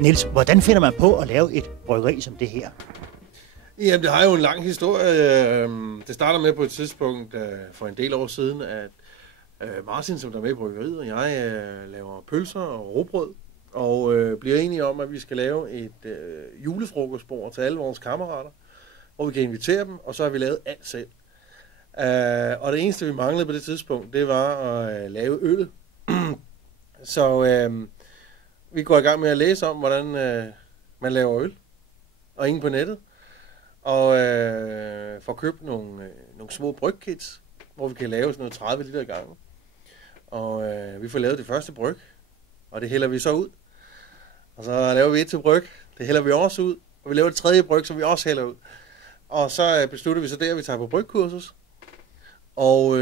Niels, hvordan finder man på at lave et bryggeri som det her? Jamen, det har jo en lang historie. Det starter med på et tidspunkt for en del år siden, at Martin, som der er med i bryggeriet, og jeg laver pølser og råbrød, og bliver enige om, at vi skal lave et julefrokostbord til alle vores kammerater, hvor vi kan invitere dem, og så har vi lavet alt selv. Og det eneste, vi manglede på det tidspunkt, det var at lave øl. Så vi går i gang med at læse om, hvordan man laver øl, og ingen på nettet. Og får købt nogle små brygkits, hvor vi kan lave sådan noget 30 liter i gangen. Og vi får lavet det første bryg, og det hælder vi så ud. Og så laver vi et til bryg, det hælder vi også ud. Og vi laver det tredje bryg, som vi også hælder ud. Og så beslutter vi så der, at vi tager på brygkursus. Og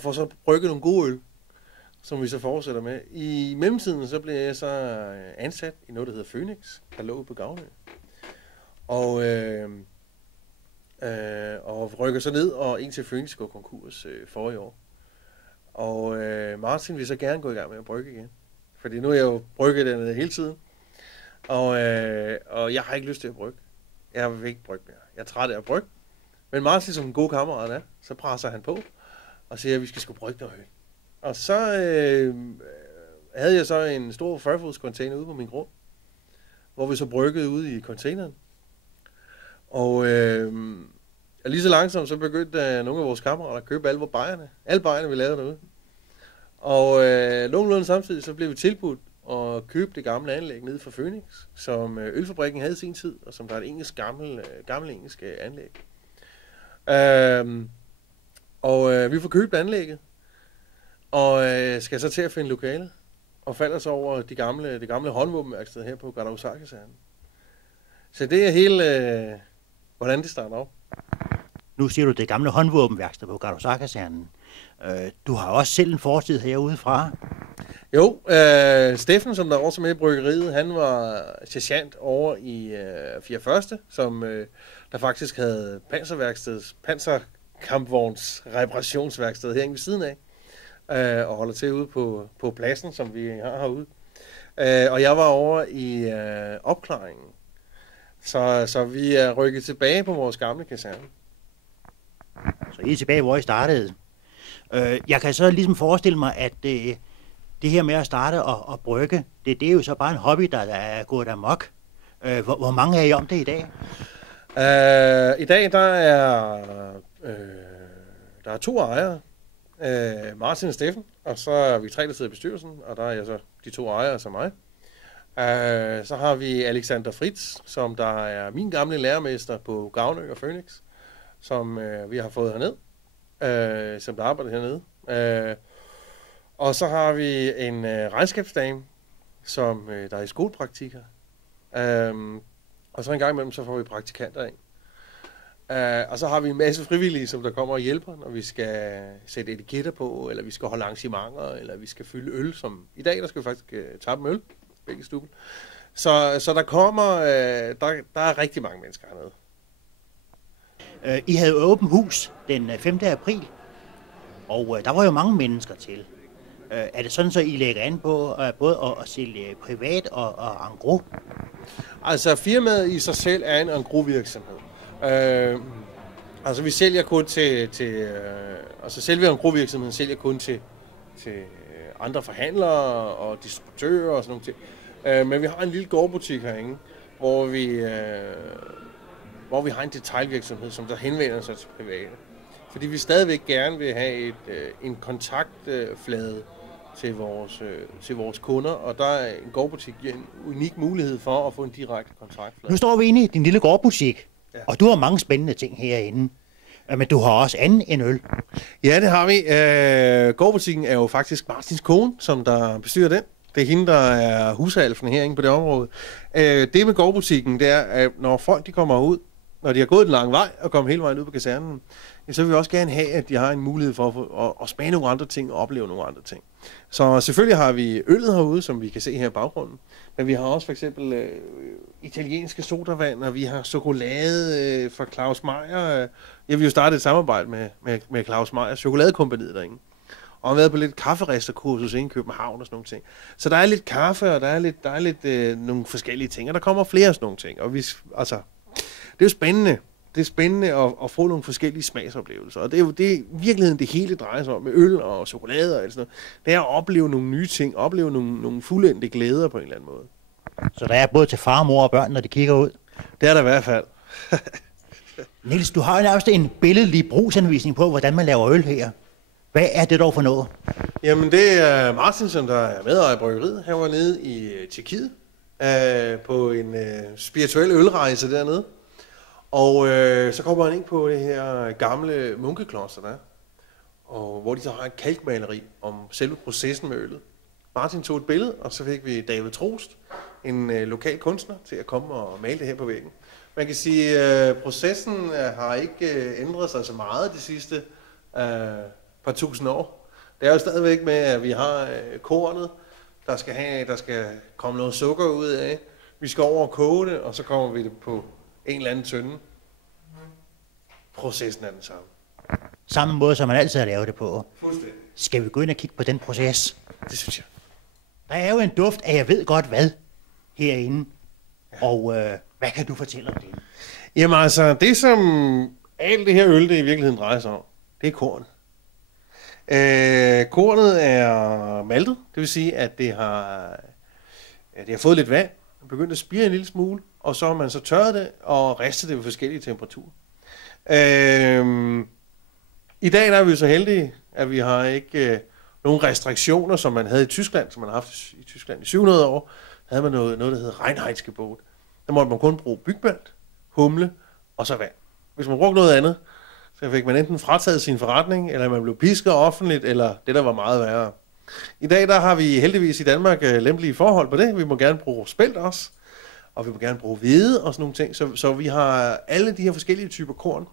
får så brygget nogle gode øl, som vi så fortsætter med. I mellemtiden så blev jeg så ansat i noget, der hedder Phoenix, der lå på Gavnø. Og rykker så ned, og indtil Phoenix går konkurs forrige år. Og Martin vil så gerne gå i gang med at brygge igen. Fordi nu er jeg jo brygget dernede hele tiden. Og jeg har ikke lyst til at brygge. Jeg vil ikke brygge mere. Jeg er træt af at brygge. Men Martin, som en god kammerat er, så presser han på og siger, at vi skal sgu brygge noget øl. Og så havde jeg så en stor 40-fods container ude på min grund, hvor vi så bryggede ude i containeren. Og lige så langsomt så begyndte nogle af vores kammerater at købe alle bajerne, vi lavede derude. Og nogenlunde samtidig så blev vi tilbudt at købe det gamle anlæg nede fra Phoenix, som ølfabrikken havde i sin tid, og som der er et gammel engelsk anlæg. Vi får købt anlægget, og skal så til at finde lokale, og falder så over det gamle håndvåbenværksted her på Gardehusarkasernen. Så det er hele, hvordan det starter op. Nu siger du det gamle håndvåbenværksted på Gardehusarkasernen. Du har også selv en fortid herude fra. Jo, Steffen, som der også er med i bryggeriet, han var sergeant over i 44. som der faktisk havde panserkampvogns reparationsværksted herinde ved siden af, og holder til ude på pladsen, som vi har herude. Og jeg var over i opklaringen. Så vi er rykket tilbage på vores gamle kaserne. Så I er tilbage, hvor I startede. Jeg kan så ligesom forestille mig, at det her med at starte og brygge, det er jo så bare en hobby, der er gået amok. Hvor mange er I om det i dag? I dag der er 2 ejere. Martin og Steffen, og så er vi 3, der sidder i bestyrelsen, og der er jeg så de 2 ejere som mig. Så har vi Alexander Fritz, som der er min gamle lærermester på Gavnø og Phoenix, som vi har fået herned, som der arbejder hernede. Og så har vi en regnskabsdame, som der er i skolepraktik her. Og så en gang imellem, så får vi praktikanter ind. Og så har vi en masse frivillige, som der kommer og hjælper, når vi skal sætte etiketter på, eller vi skal holde arrangementer, eller vi skal fylde øl. Som i dag, der skal vi faktisk tappe øl, begge stubel. Så der kommer, der er rigtig mange mennesker hernede. I havde åbent hus den 5. april, og der var jo mange mennesker til. Er det sådan, så I lægger an på både at sælge privat og en gros? Altså firmaet i sig selv er en gros virksomhed. Altså vi sælger kun altså selve en gros virksomhed sælger kun til andre forhandlere og distributører og sådan noget. Men vi har en lille gårdbutik herinde, hvor vi har en detailvirksomhed, som der henvender sig til private. Fordi vi stadigvæk gerne vil have en kontaktflade til vores kunder, og der er en gårdbutik giver en unik mulighed for at få en direkte kontaktflade. Nu står vi inde i din lille gårdbutik, ja. Og du har mange spændende ting herinde. Men du har også andet end øl. Ja, det har vi. Gårdbutikken er jo faktisk Martins kone, som der bestyrer den. Det er hende, der er husalfen herinde på det område. Det med gårdbutikken, det er, at når folk de kommer ud, når de har gået en lang vej og kommer hele vejen ud på kasernen, så vil vi også gerne have, at de har en mulighed for at smage nogle andre ting og opleve nogle andre ting. Så selvfølgelig har vi øllet herude, som vi kan se her i baggrunden. Men vi har også for eksempel italienske sodavand, og vi har chokolade fra Claus Meyer. Jeg vil jo starte et samarbejde med Claus Meyer, chokoladekompaniet derinde. og har været på lidt kafferesterkursus inde i København og sådan nogle ting. Så der er lidt kaffe, og der er lidt nogle forskellige ting, og der kommer flere af sådan nogle ting. Og det er jo spændende. Det er spændende at få nogle forskellige smagsoplevelser, og det er jo det i virkeligheden det hele drejer sig om med øl og chokolade og sådan noget. Det er at opleve nogle nye ting, opleve nogle fuldendte glæder på en eller anden måde. Så der er både til far, mor og børn, når de kigger ud? Det er der i hvert fald. Niels, du har jo nærmest en billedlig brugsanvisning på, hvordan man laver øl her. Hvad er det dog for noget? Jamen, det er Martin, som der er medejer af bryggeriet. Han var nede i Tjekkiet på en spirituel ølrejse dernede. Og så kommer han ind på det her gamle munkekloster der, og hvor de så har et kalkmaleri om selve processen med øllet. Martin tog et billede, og så fik vi David Trost, en lokal kunstner, til at komme og male det her på væggen. Man kan sige, at processen har ikke ændret sig så meget de sidste par tusind år. Det er jo stadigvæk med, at vi har kornet, der skal komme noget sukker ud af. Vi skal over og koge det, og så kommer vi det på en eller anden tønde. Processen er den samme. Samme måde, som man altid har lavet det på. Fuldstændig. Skal vi gå ind og kigge på den proces? Det synes jeg. Der er jo en duft af, jeg ved godt hvad, herinde. Ja. Og hvad kan du fortælle om det? Jamen altså, det som alt det her øl, det i virkeligheden drejer sig om, det er kornet. Kornet er maltet, det vil sige, at det har fået lidt vand, og begyndt at spire en lille smule, og så har man så tørret det og ristet det ved forskellige temperaturer. I dag der er vi jo så heldige, at vi har ikke nogen restriktioner, som man havde i Tyskland, som man har haft i Tyskland i 700 år. Der havde man noget der hedder Reinheitsgebot. Der måtte man kun bruge bygmalt, humle og så vand. Hvis man brugte noget andet, så fik man enten frataget sin forretning, eller man blev pisket offentligt, eller det der var meget værre. I dag der har vi heldigvis i Danmark lempelige forhold på det. Vi må gerne bruge spelt også, og vi må gerne bruge hvede og sådan nogle ting. Så vi har alle de her forskellige typer korn,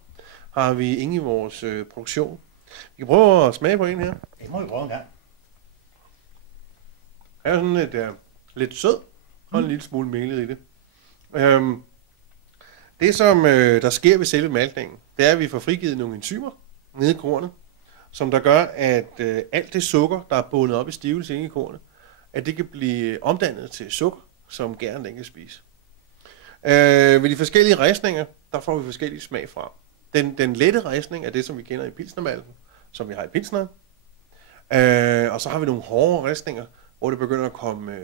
har vi inde i vores produktion. Vi kan prøve at smage på en her. Det må vi prøve en gang. Det er sådan lidt sød, og en lille smule melet i det. Det som der sker ved selve maltningen, det er, at vi får frigivet nogle enzymer nede i kornet, som der gør, at alt det sukker, der er bundet op i stivelse inde i kornet, at det kan blive omdannet til sukker, som gæren den kan spise. Ved de forskellige ristninger, der får vi forskellige smag fra. Den lette ristning er det, som vi kender i pilsnermalten, som vi har i pilsneren. Og så har vi nogle hårde ristninger, hvor det begynder at komme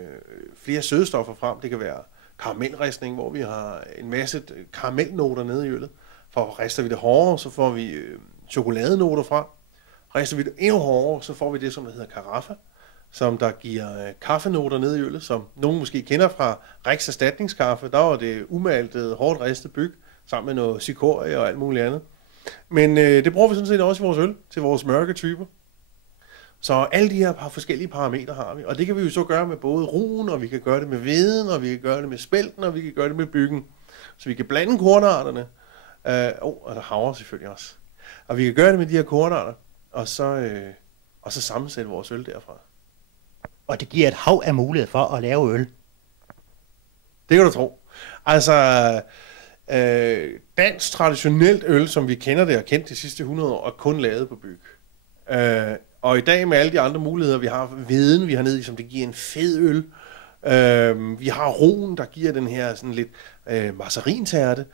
flere sødestoffer frem. Det kan være karamelristning, hvor vi har en masse karamelnoter nede i øllet. For rister vi det hårdere, så får vi chokoladenoter frem. Rister vi det endnu hårdere, så får vi det, som der hedder karaffa, som der giver kaffenoter nede i øllet, som nogen måske kender fra Riks erstatningskaffe. Der var det umaltet, hårdt ristet byg, sammen med noget cikorie og alt muligt andet. Men det bruger vi sådan set også i vores øl, til vores mørke typer. Så alle de her forskellige parametre har vi, og det kan vi jo så gøre med både roen, og vi kan gøre det med hveden, og vi kan gøre det med spælten, og vi kan gøre det med byggen. Så vi kan blande kornarterne, og der havre selvfølgelig også. Og vi kan gøre det med de her kornarter, og så sammensætte vores øl derfra. Og det giver et hav af mulighed for at lave øl. Det kan du tro. Altså, dansk traditionelt øl, som vi kender det og kendt de sidste 100 år, er kun lavet på byg. Og i dag med alle de andre muligheder, vi har hveden, vi har ned i, som det giver en fed øl. Vi har roen, der giver den her sådan lidt mazarin-tærte.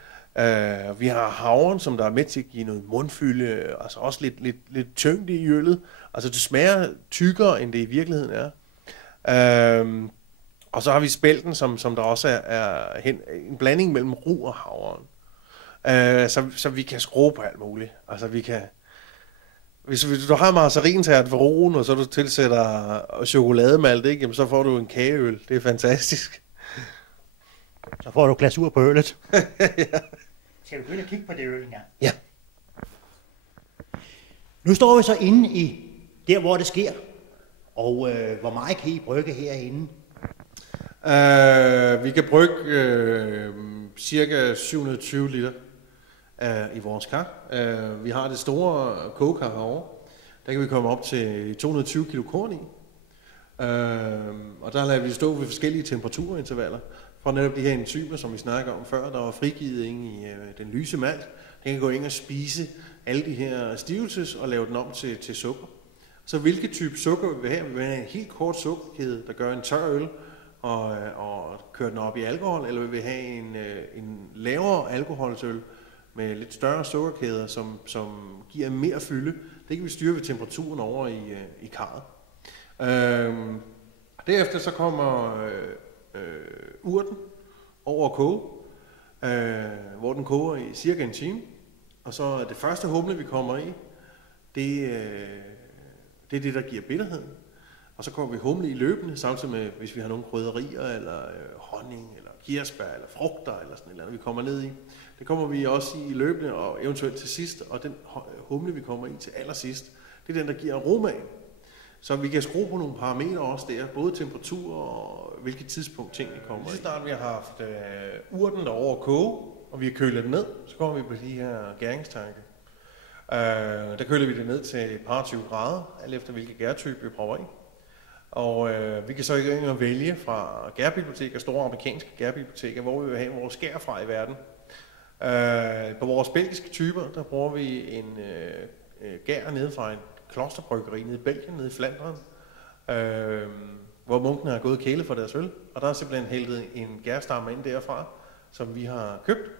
Vi har havren, som der er med til at give noget mundfylde, altså også lidt tyngde i øllet. Altså det smager tykkere, end det i virkeligheden er. Og så har vi spælten, som der også er en blanding mellem ro og havren. Så vi kan skrue på alt muligt. Altså vi kan... Hvis du har mazarin-tært for roen, og så du tilsætter chokolademalt, ikke? Jamen, så får du en kageøl. Det er fantastisk. Så får du glasur på øllet. Ja. Skal vi begynde at kigge på det øl engang? Ja. Nu står vi så inde i der, hvor det sker. Og hvor meget kan I brygge herinde? Vi kan brygge cirka 720 liter i vores kar. Vi har det store kogekar herovre. Der kan vi komme op til 220 kilo korn i. Og der lader vi det stå ved forskellige temperaturintervaller. For netop de her enzymer, som vi snakker om før, der var frigivet inde i den lyse malt. Den kan gå ind og spise alle de her stivelses og lave den om til sukker. Så hvilke type sukker vil vi have? Vil vi have en helt kort sukkerkæde, der gør en tør øl og kører den op i alkohol, eller vil vi have en lavere alkoholsøl med lidt større sukkerkæder, som giver mere fylde? Det kan vi styre ved temperaturen over i karret. Derefter så kommer urten over at koge, hvor den koger i cirka en time. Og så er det første humle, vi kommer i, det er det, der giver bitterheden. Og så kommer vi humle i løbende, samtidig med, hvis vi har nogle krydderier, eller honning, eller kirsebær, eller frugter, eller sådan et eller andet, vi kommer ned i. Det kommer vi også i løbende, og eventuelt til sidst. Og den humle, vi kommer i til allersidst, det er den, der giver aromaen. Så vi kan skrue på nogle parametre også der, både temperatur og hvilket tidspunkt tingene kommer i. Lige snart vi har haft urten over at koge, og vi har kølet den ned, så kommer vi på de her gæringstanke. Der køler vi det ned til et par 20 grader, alt efter hvilken gærtype vi prøver i. Og vi kan så ikke og vælge fra gærbiblioteker, store amerikanske gærbiblioteker, hvor vi vil have vores gær fra i verden. På vores belgiske typer, der bruger vi en gær nede fra en klosterbryggeri nede i Belgien, nede i Flandern, hvor munkene har gået kæle for deres øl, og der er simpelthen hældet en gærstamme ind derfra, som vi har købt.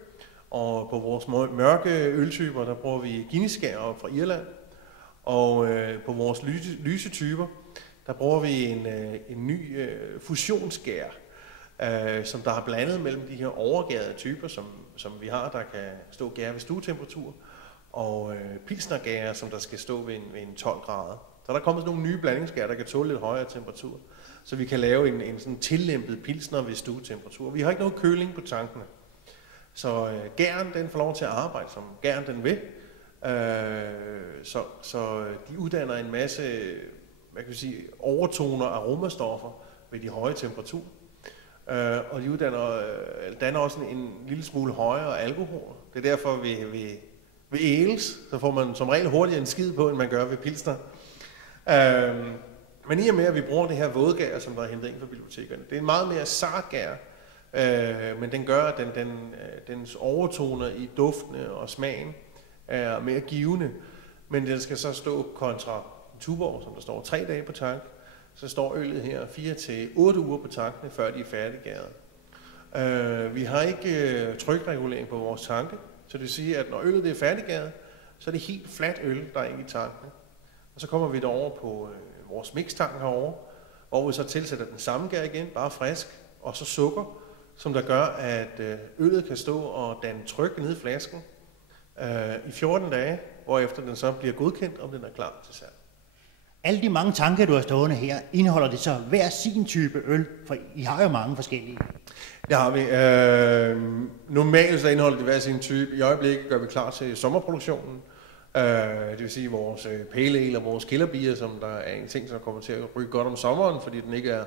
Og på vores mørke øltyper, der bruger vi Guinness-gær fra Irland, og på vores lyse typer, der bruger vi en ny fusionsgær, som der har blandet mellem de her overgærede typer, som vi har, der kan stå gær ved stuetemperatur, og pilsnergær, som der skal stå ved en 12 grader. Så der er kommet sådan nogle nye blandingsgær, der kan tåle lidt højere temperatur, så vi kan lave en sådan tillæmpet pilsner ved stuetemperatur. Vi har ikke noget køling på tankene, så gæren den får lov til at arbejde, som gæren den vil. Så de uddanner en masse, hvad kan vi sige, overtoner aromastoffer ved de høje temperaturer. Og de danner også en lille smule højere alkohol. Det er derfor ved ales, så får man som regel hurtigere en skid på, end man gør ved pilsner. Men i og med, at vi bruger det her vådgær, som der er hentet ind fra bibliotekerne, det er en meget mere sart gær, men den gør, at dens overtoner i duftene og smagen er mere givende. Men den skal så stå kontra en Tuborg, som der står 3 dage på tank, så står øllet her 4 til 8 uger på tankene, før de er færdiggæret. Vi har ikke trykregulering på vores tanke, så det vil sige, at når øllet er færdiggæret, så er det helt fladt øl, der er inde i tankene. Og så kommer vi derover på vores mixtank herovre, hvor vi så tilsætter den samme gær igen, bare frisk, og så sukker, som der gør, at øllet kan stå og danne tryk nede i flasken i 14 dage, hvorefter den så bliver godkendt, om den er klar til salg. Alle de mange tanke, du har stående her, indeholder det så hver sin type øl? For I har jo mange forskellige. Det har vi. Normalt så indeholder det hver sin type. I øjeblikket gør vi klar til sommerproduktionen. Det vil sige vores pale ale og vores killerbier, som der er en ting, som kommer til at ryge godt om sommeren, fordi den ikke er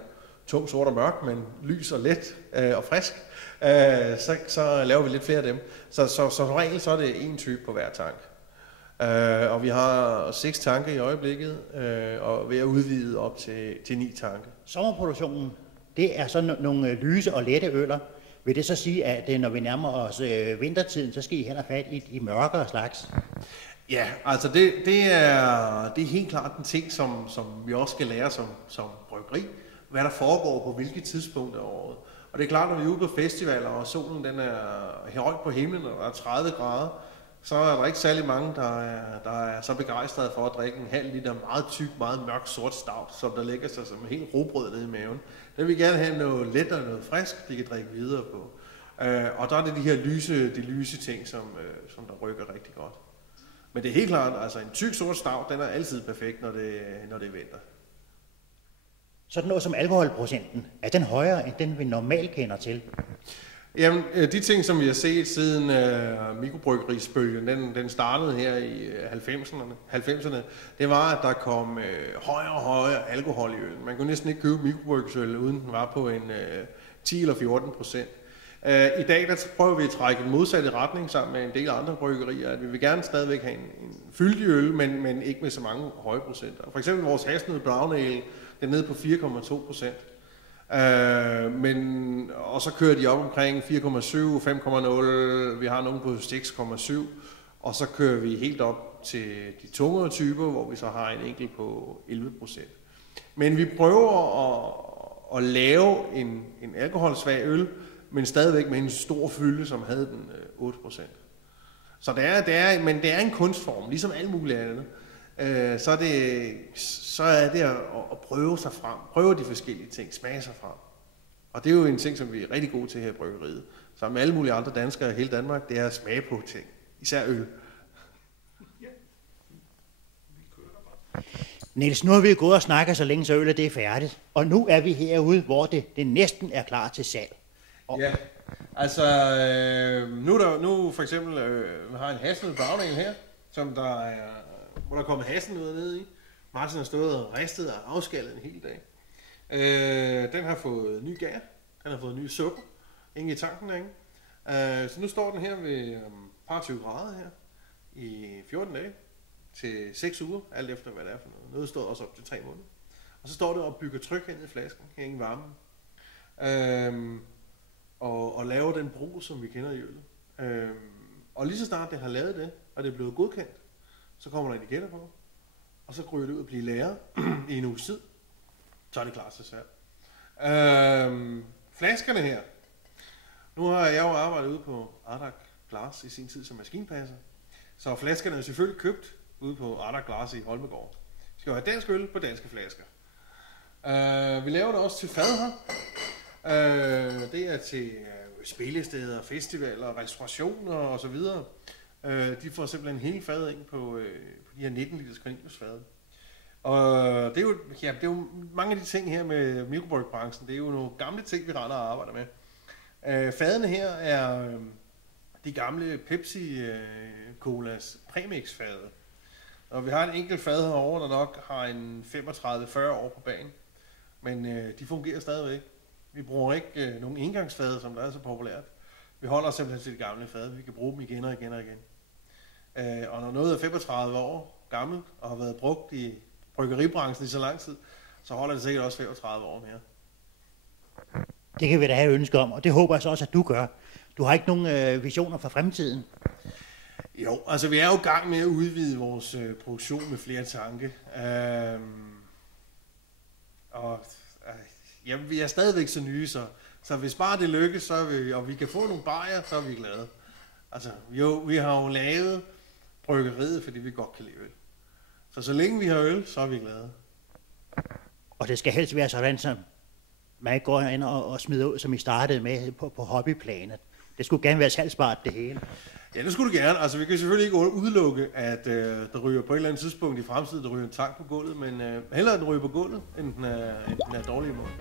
tung, sort og mørk, men lys og let og frisk. Så laver vi lidt flere af dem. Så som regel så er det en type på hver tank. Og vi har 6 tanke i øjeblikket, og ved at udvide op til 9 tanke. Sommerproduktionen, det er så nogle lyse og lette øller. Vil det så sige, at når vi nærmer os vintertiden, så skal I hen og fat i de mørkere slags? Ja, altså det er helt klart en ting, som vi også skal lære som bryggeri, hvad der foregår på hvilke tidspunkter af året. Og det er klart, når vi er ude på festivaler, og solen den er højt på himlen, og der er 30 grader, så er der ikke særlig mange, der er så begejstrede for at drikke en halv liter meget tyk, meget mørk sort stout, som der lægger sig som en helt rugbrød nede i maven. Der vil gerne have noget let og noget frisk, de kan drikke videre på. Og der er det de her lyse ting, som der rykker rigtig godt. Men det er helt klart, altså en tyk sort stout, den er altid perfekt, når det er vinter. Sådan noget som alkoholprocenten, er den højere, end den vi normalt kender til? Jamen, de ting, som vi har set siden mikrobryggerispølgen, den startede her i 90'erne, det var, at der kom højere og højere alkohol i øl. Man kunne næsten ikke købe mikrobryggeriøl, uden den var på en 10 eller 14%. I dag der prøver vi at trække en modsatte retning sammen med en del andre bryggerier, at vi vil gerne stadigvæk have en fyldig øl, men ikke med så mange høje procenter. For eksempel vores hasselnød brown ale, den er nede på 4,2%. Og så kører de op omkring 4,7, 5,0, vi har nogen på 6,7, og så kører vi helt op til de tungere typer, hvor vi så har en enkelt på 11%. Men vi prøver at lave en alkoholsvag øl, men stadigvæk med en stor fylde, som havde den 8%. Så det er en kunstform, ligesom alt muligt andet. Så er det at prøve sig frem, prøve de forskellige ting, smage sig frem. Og det er jo en ting, som vi er rigtig gode til her i bryggeriet. Sammen med alle mulige andre danskere i hele Danmark, det er at smage på ting, især øl. Niels, nu har vi gået og snakket så længe, så øllet det er færdigt. Og nu er vi herude, hvor det næsten er klar til salg. Ja, altså nu for eksempel har en hasselnød browning her, som hvor der er kommet hasselnødder ned i. Martin har stået og ristet og afskallet en hel dag. Den har fået ny gær, den har fået ny sukker, ingen i tanken ikke. Så nu står den her ved par 20 grader her i 14 dage til 6 uger, alt efter hvad det er for noget. Noget står også op til 3 måneder. Og så står det og bygger tryk hen i flasken, her ingen varme. Og laver den brug, som vi kender i øllet. Og lige så snart det har lavet det, og det er blevet godkendt, så kommer der etiketter på, og så ryger det ud og bliver lagret i en uges tid. Så er det klar til salg. Flaskerne her. Nu har jeg jo arbejdet ude på Ardak Glas i sin tid som maskinpasser. Så flaskerne er selvfølgelig købt ude på Ardak Glas i Holmegård. Vi skal have dansk øl på danske flasker. Vi laver det også til fad her. Det er til spillesteder, festivaler, restaurationer og så videre. De får simpelthen hele fadet ind på de her 19 liters Cornelius-fade. Og det er jo mange af de ting her med mikrobryggebranchen, det er jo nogle gamle ting, vi render og arbejder med. Fadene her er de gamle Pepsi Colas premix-fade. Og vi har en enkelt fad herovre, der nok har en 35-40 år på banen. Men de fungerer stadigvæk. Vi bruger ikke nogen engangsfade, som der er så populært. Vi holder os simpelthen til de gamle fade. Vi kan bruge dem igen og igen og igen. Og når noget er 35 år gammelt og har været brugt i bryggeribranchen i så lang tid, så holder det sikkert også 35 år mere. Det kan vi da have ønske om, og det håber jeg så også, at du gør. Du har ikke nogen visioner for fremtiden? Jo, altså vi er jo i gang med at udvide vores produktion med flere tanke. Vi er stadigvæk så nye, så hvis bare det lykkes, så er vi, og vi kan få nogle bajer, så er vi glade. Altså, vi har jo lavet bryggeriet, fordi vi godt kan lide øl. Så længe vi har øl, så er vi glade. Og det skal helst være sådan, som man ikke går ind og smider ud, som I startede med på hobbyplanet. Det skulle gerne være salgsbart, det hele. Ja, det skulle det gerne. Altså, vi kan selvfølgelig ikke udelukke, at der ryger på et eller andet tidspunkt i fremtiden, der ryger en tank på gulvet, men hellere at den ryger på gulvet, end den er dårlig i munden.